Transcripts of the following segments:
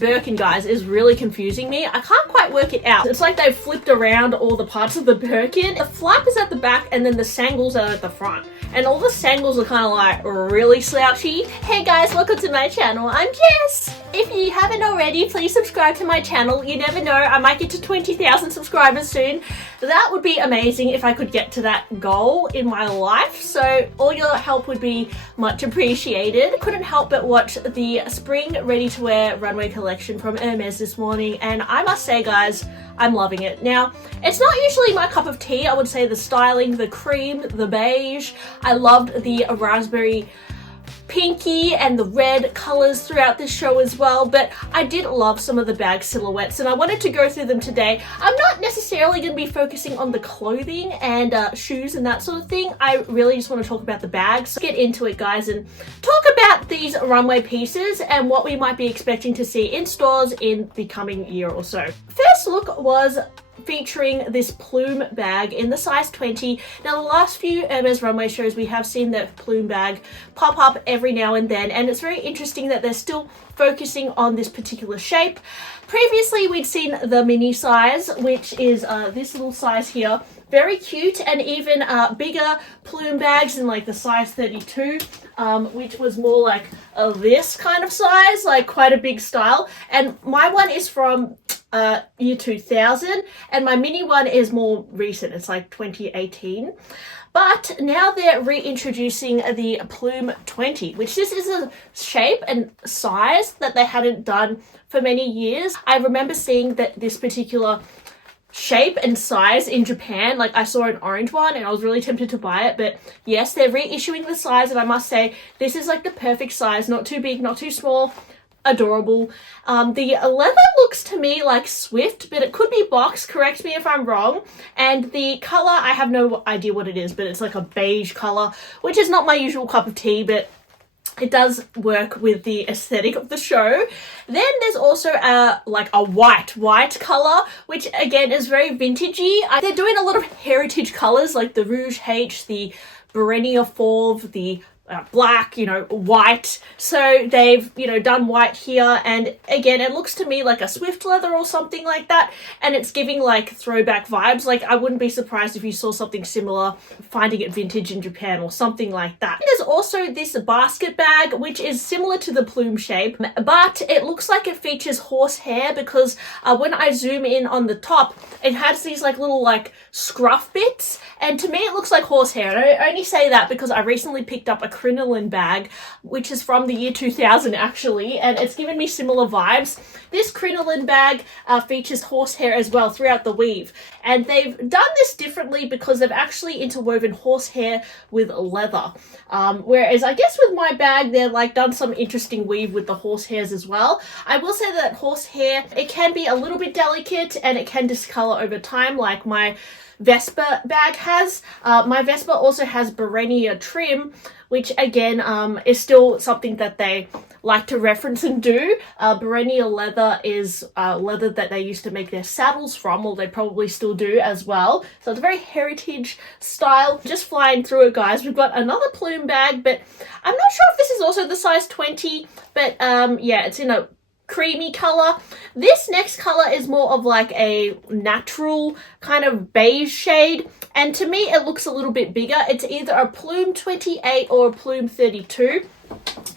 Birkin, guys, is really confusing me. I can't quite work it out. It's like they've flipped around all the parts of the Birkin. The flap is at the back and then the sangles are at the front. And all the sangles are kind of like really slouchy. Hey guys, welcome to my channel. I'm Jess. If you haven't already, please subscribe to my channel. You never know, I might get to 20,000 subscribers soon. That would be amazing if I could get to that goal in my life. So all your help would be much appreciated. Couldn't help but watch the spring ready-to-wear runway collection from Hermes this morning, and I must say, guys, I'm loving it. Now, it's not usually my cup of tea. I would say the styling, the cream, the beige. I loved the raspberry pinky and the red colors throughout this show as well, but I did love some of the bag silhouettes and I wanted to go through them today. I'm not necessarily going to be focusing on the clothing and shoes and that sort of thing. I really just want to talk about the bags. So get into it, guys, and talk about these runway pieces and what we might be expecting to see in stores in the coming year or so. First look was featuring this Plume bag in the size 20. Now, the last few Hermes runway shows, we have seen that Plume bag pop up every now and then, and it's very interesting that they're still focusing on this particular shape. Previously, we'd seen the mini size, which is this little size here. Very cute, and even bigger Plume bags in like the size 32, which was more like this kind of size, like quite a big style. And my one is from year 2000, and my mini one is more recent. It's like 2018. But now they're reintroducing the Plume 20, which this is a shape and size that they hadn't done for many years. I remember seeing that this particular shape and size in Japan. Like, I saw an orange one and I was really tempted to buy it, but yes, they're reissuing the size, and I must say this is like the perfect size. Not too big, not too small. Adorable. The leather looks to me like Swift, but it could be box, correct me if I'm wrong. And the color, I have no idea what it is, but it's like a beige color, which is not my usual cup of tea, but it does work with the aesthetic of the show. Then there's also like a white color, which again is very vintagey. They're doing a lot of heritage colors like the Rouge H, the Barenia Fauve, the black, white. So they've, done white here, and again, it looks to me like a Swift leather or something like that, and it's giving like throwback vibes. Like, I wouldn't be surprised if you saw something similar, finding it vintage in Japan or something like that. There's also this basket bag, which is similar to the Plume shape, but it looks like it features horsehair because when I zoom in on the top, it has these like little like scruff bits, and to me it looks like horsehair. And I only say that because I recently picked up a crinoline bag, which is from the year 2000 actually, and it's given me similar vibes. This crinoline bag features horsehair as well throughout the weave, and they've done this differently because they've actually interwoven horsehair with leather, whereas I guess with my bag they've like done some interesting weave with the horsehairs as well. I will say that horsehair, it can be a little bit delicate and it can discolor over time, like my Vespa bag has. My Vespa also has Barenia trim, which again is still something that they like to reference and do. Barenia leather is leather that they used to make their saddles from, or they probably still do as well. So it's a very heritage style. Just flying through it, guys. We've got another Plume bag, but I'm not sure if this is also the size 20, but yeah, it's in a creamy color. This next color is more of like a natural kind of beige shade, and to me it looks a little bit bigger. It's either a Plume 28 or a Plume 32,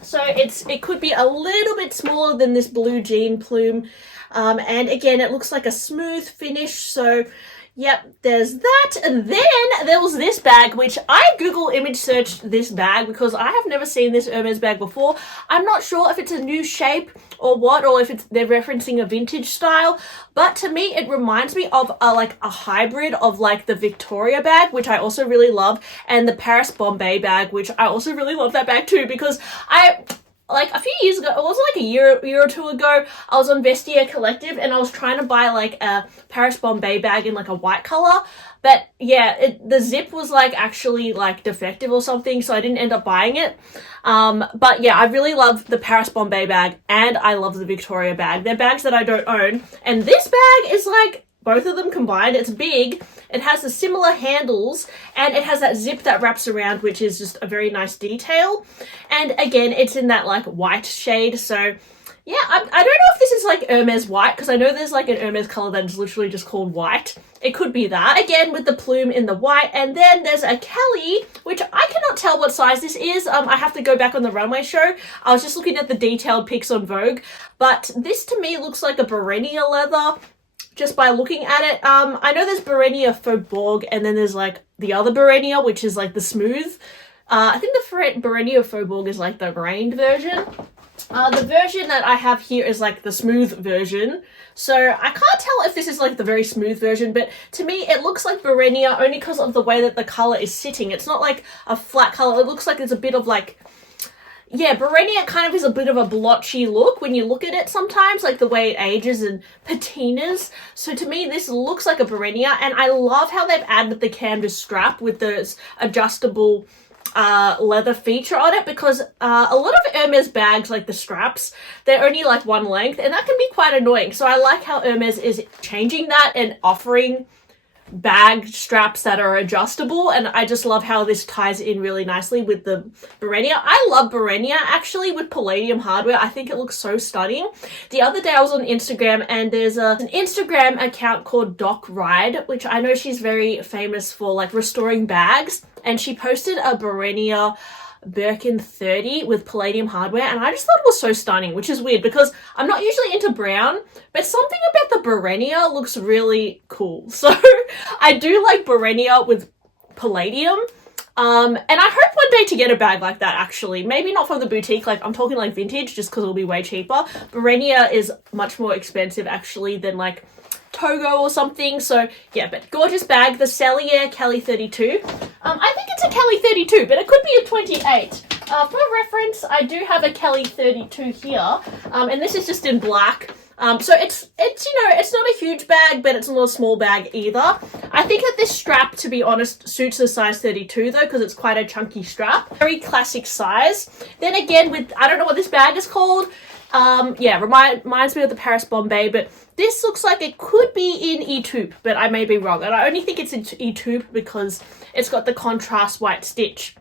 so it could be a little bit smaller than this blue jean Plume, and again, it looks like a smooth finish. So yep, there's that. And then there was this bag, which I Google image searched this bag because I have never seen this Hermes bag before. I'm not sure if it's a new shape or what, or if they're referencing a vintage style, but to me it reminds me of like a hybrid of like the Victoria bag, which I also really love, and the Paris Bombay bag, which I also really love that bag too, because like a few years ago, it was like a year or two ago, I was on Vestiaire Collective and I was trying to buy like a Paris Bombay bag in like a white color, but yeah, the zip was like actually like defective or something, so I didn't end up buying it. But yeah, I really love the Paris Bombay bag and I love the Victoria bag. They're bags that I don't own, and this bag is like both of them combined. It's big, it has the similar handles, and it has that zip that wraps around, which is just a very nice detail. And again, it's in that like white shade, so yeah, I don't know if this is like Hermes white, because I know there's like an Hermes color that is literally just called white. It could be that. Again, with the plume in the white. And then there's a Kelly, which I cannot tell what size this is. I have to go back on the runway show. I was just looking at the detailed pics on Vogue. But this to me looks like a Barenia leather, just by looking at it. I know there's Barenia Faubourg, and then there's like the other Barenia, which is like the smooth. I think the Barenia Faubourg is like the grained version. The version that I have here is like the smooth version. So I can't tell if this is like the very smooth version, but to me it looks like Barenia only because of the way that the color is sitting. It's not like a flat color. It looks like there's a bit of like, yeah, Barenia kind of is a bit of a blotchy look when you look at it sometimes, like the way it ages and patinas. So to me, this looks like a Barenia, and I love how they've added the canvas strap with those adjustable leather feature on it, because a lot of Hermes bags, like the straps, they're only like one length, and that can be quite annoying. So I like how Hermes is changing that and offering bag straps that are adjustable, and I just love how this ties in really nicely with the Barenia. I love Barenia actually with palladium hardware. I think it looks so stunning. The other day I was on Instagram, and there's an Instagram account called Doc Ride, which I know she's very famous for like restoring bags, and she posted a Barenia Birkin 30 with palladium hardware, and I just thought it was so stunning, which is weird because I'm not usually into brown, but something about the Barenia looks really cool. So I do like Barenia with palladium, and I hope one day to get a bag like that actually. Maybe not from the boutique, like I'm talking like vintage, just because it'll be way cheaper. Barenia is much more expensive actually than like Togo or something. So yeah, but gorgeous bag. The Cellier Kelly 32. I think it's a Kelly 32, but it could be a 28. For reference, I do have a Kelly 32 here, and this is just in black. So it's you know, it's not a huge bag, but it's not a small bag either. I think that this strap, to be honest, suits a size 32 though, because it's quite a chunky strap. Very classic size. Then again, with, I don't know what this bag is called. Yeah, reminds me of the Paris Bombay, but this looks like it could be in E-tube, but I may be wrong. And I only think it's in E-tube because it's got the contrast white stitch.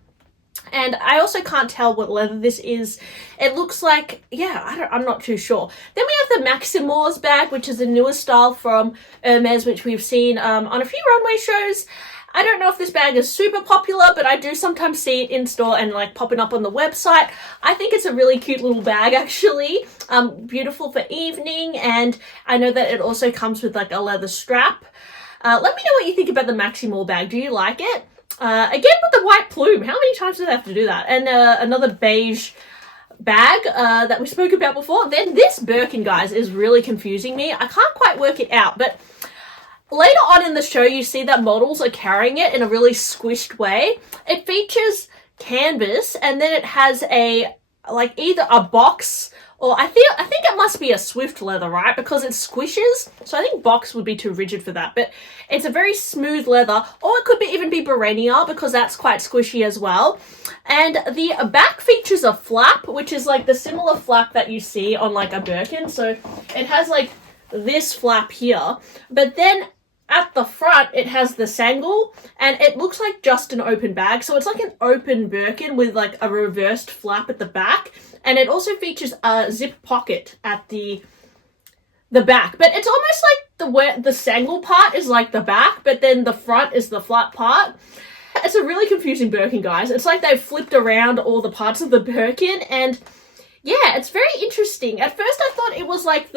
And I also can't tell what leather this is. It looks like, yeah, I'm not too sure. Then we have the Maximors bag, which is a newer style from Hermes, which we've seen on a few runway shows. I don't know if this bag is super popular, but I do sometimes see it in store and like popping up on the website. I think it's a really cute little bag actually. Beautiful for evening, and I know that it also comes with like a leather strap. Let me know what you think about the Maximor bag. Do you like it? Again with the white plume. How many times do they have to do that? And another beige bag that we spoke about before. Then this Birkin, guys, is really confusing me. I can't quite work it out, but later on in the show, you see that models are carrying it in a really squished way. It features canvas, and then it has a, like, either a box, or I think it must be a Swift leather, right? Because it squishes. So I think box would be too rigid for that. But it's a very smooth leather, or it could even be Barenia, because that's quite squishy as well. And the back features a flap, which is like the similar flap that you see on like a Birkin. So it has like this flap here, but then at the front, it has the sangle, and it looks like just an open bag. So it's like an open Birkin with like a reversed flap at the back. And it also features a zip pocket at the back. But it's almost like where the sangle part is like the back, but then the front is the flat part. It's a really confusing Birkin, guys. It's like they've flipped around all the parts of the Birkin, and yeah, it's very interesting. At first I thought it was like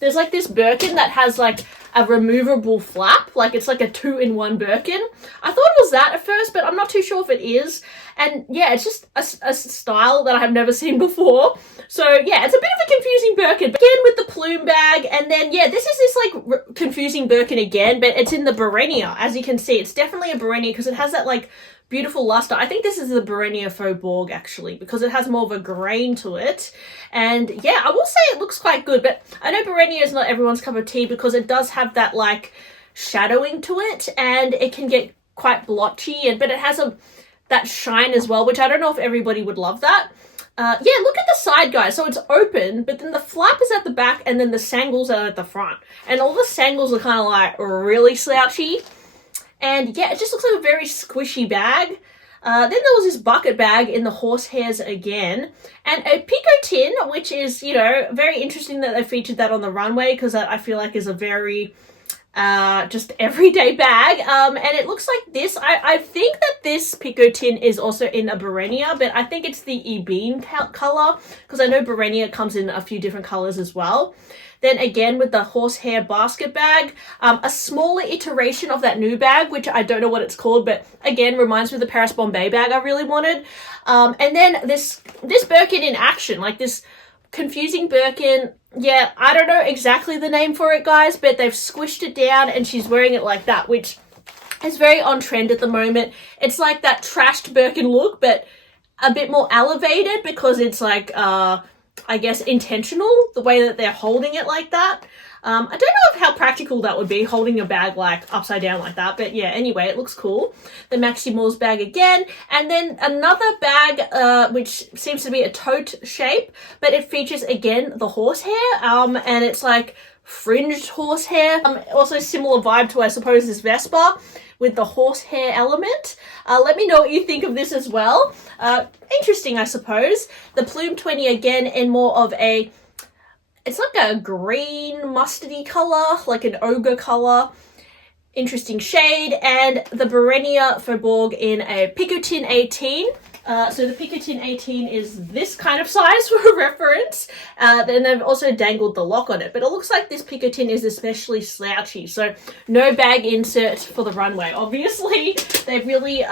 there's like this Birkin that has like a removable flap, like it's like a 2-in-1 Birkin. I thought it was that at first, but I'm not too sure if it is. And yeah, it's just a style that I have never seen before. So yeah, it's a bit of a confusing Birkin. But again with the plume bag, and then yeah, this is this like confusing Birkin again, but it's in the Barenia. As you can see, it's definitely a Barenia because it has that like beautiful luster. I think this is the Barenia Faubourg actually, because it has more of a grain to it. And yeah, I will say it looks quite good, but I know Barenia is not everyone's cup of tea because it does have that like shadowing to it, and it can get quite blotchy, but it has that shine as well, which I don't know if everybody would love that. Yeah, look at the side, guys. So it's open, but then the flap is at the back, and then the sangles are at the front. And all the sangles are kind of like really slouchy. And yeah, it just looks like a very squishy bag. Then there was this bucket bag in the horsehairs again, and a picotin, which is, you know, very interesting that they featured that on the runway, because that I feel like is a very just everyday bag. And it looks like this. I think that this picotin is also in a Barenia, but I think it's the ebene color, because I know Barenia comes in a few different colors as well. Then again with the horsehair basket bag, a smaller iteration of that new bag, which I don't know what it's called, but again reminds me of the Paris Bombay bag I really wanted. And then this Birkin in action, like this confusing Birkin. Yeah, I don't know exactly the name for it, guys, but they've squished it down and she's wearing it like that, which is very on trend at the moment. It's like that trashed Birkin look, but a bit more elevated, because it's like, I guess, intentional, the way that they're holding it like that. I don't know how practical that would be, holding a bag like upside down like that, but yeah, anyway, it looks cool. The Maximors bag again, and then another bag which seems to be a tote shape, but it features again the horsehair, and it's like fringed horsehair. Also similar vibe to, I suppose, this Vespa with the horsehair element. Let me know what you think of this as well. Interesting, I suppose. The Plume 20 again in more of a, it's like a green mustardy color, like an ochre color. Interesting shade. And the Barenia Faubourg in a picotin 18. So the picotin 18 is this kind of size for reference. Then they've also dangled the lock on it. But it looks like this picotin is especially slouchy. So no bag insert for the runway. Obviously, they've really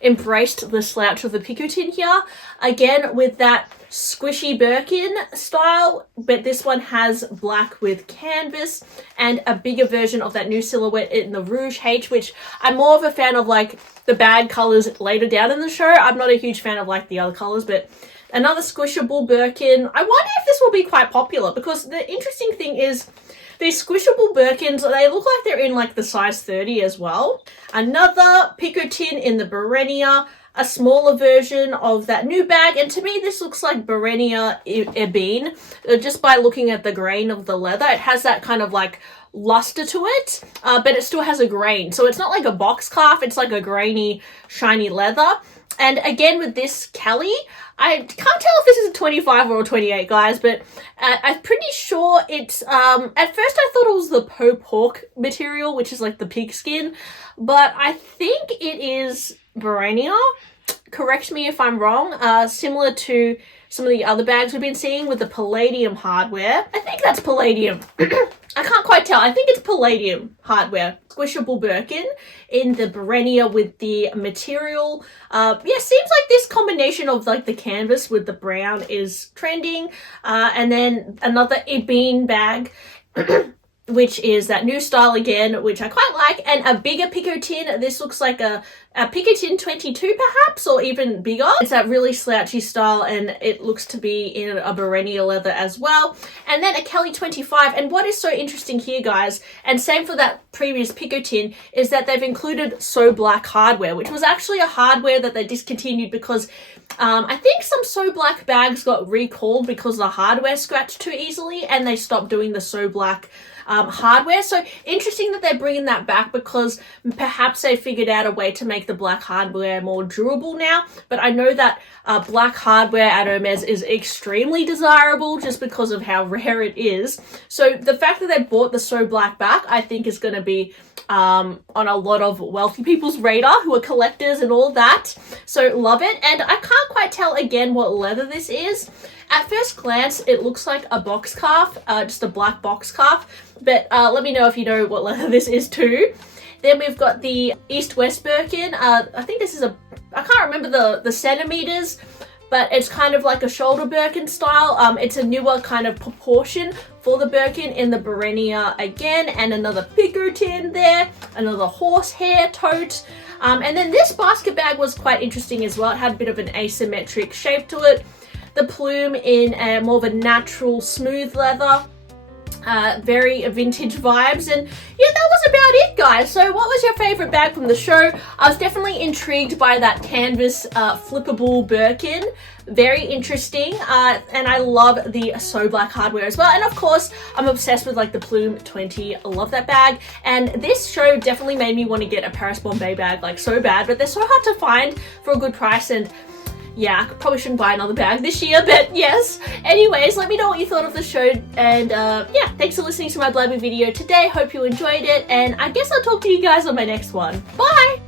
embraced the slouch of the picotin here. Again, with that squishy Birkin style, but this one has black with canvas and a bigger version of that new silhouette in the Rouge H, which I'm more of a fan of, like the bag colors later down in the show. I'm not a huge fan of like the other colors, but another squishable Birkin. I wonder if this will be quite popular, because the interesting thing is these squishable Birkins, they look like they're in like the size 30 as well. Another picotin in the Barenia, a smaller version of that new bag, and to me this looks like Barenia ebene, just by looking at the grain of the leather. It has that kind of like luster to it, but it still has a grain, so it's not like a box calf, it's like a grainy shiny leather. And again with this Kelly, I can't tell if this is a 25 or a 28, guys, but I'm pretty sure it's, at first I thought it was the pork material, which is like the pig skin, but I think it is Barenia. Correct me if I'm wrong. Similar to some of the other bags we've been seeing with the palladium hardware. I think that's palladium. I can't quite tell. I think it's palladium hardware. Squishable Birkin in the Barenia with the material. Yeah, seems like this combination of like the canvas with the brown is trending. And then another ebene bag. Which is that new style again, which I quite like, and a bigger picotin. This looks like a picotin 22 perhaps, or even bigger. It's that really slouchy style, and it looks to be in a Barenia leather as well. And then a Kelly 25, and what is so interesting here, guys, and same for that previous picotin, is that they've included So Black hardware, which was actually a hardware that they discontinued because I think some So Black bags got recalled because the hardware scratched too easily, and they stopped doing the So Black hardware. So interesting that they're bringing that back, because perhaps they figured out a way to make the black hardware more durable now. But I know that black hardware at Hermes is extremely desirable just because of how rare it is. So the fact that they brought the So Black back, I think is going to be on a lot of wealthy people's radar who are collectors and all that. So love it. And I can't quite tell again what leather this is. At first glance, it looks like a box calf, just a black box calf. But let me know if you know what leather this is too. Then we've got the East-West Birkin. I think this is I can't remember the centimeters, but it's kind of like a shoulder Birkin style. It's a newer kind of proportion for the Birkin in the Barenia again, and another picotin there, another horsehair tote. And then this basket bag was quite interesting as well. It had a bit of an asymmetric shape to it. The Plume in more of a natural smooth leather. very vintage vibes. And yeah, that was about it, guys. So what was your favorite bag from the show? I was definitely intrigued by that canvas flippable Birkin. Very interesting, and I love the So Black hardware as well. And of course, I'm obsessed with like the Plume 20. I love that bag. And this show definitely made me want to get a Paris Bombay bag like so bad, but they're so hard to find for a good price. And yeah, I probably shouldn't buy another bag this year, but yes. Anyways, let me know what you thought of the show. And yeah, thanks for listening to my blabbing video today. Hope you enjoyed it. And I guess I'll talk to you guys on my next one. Bye!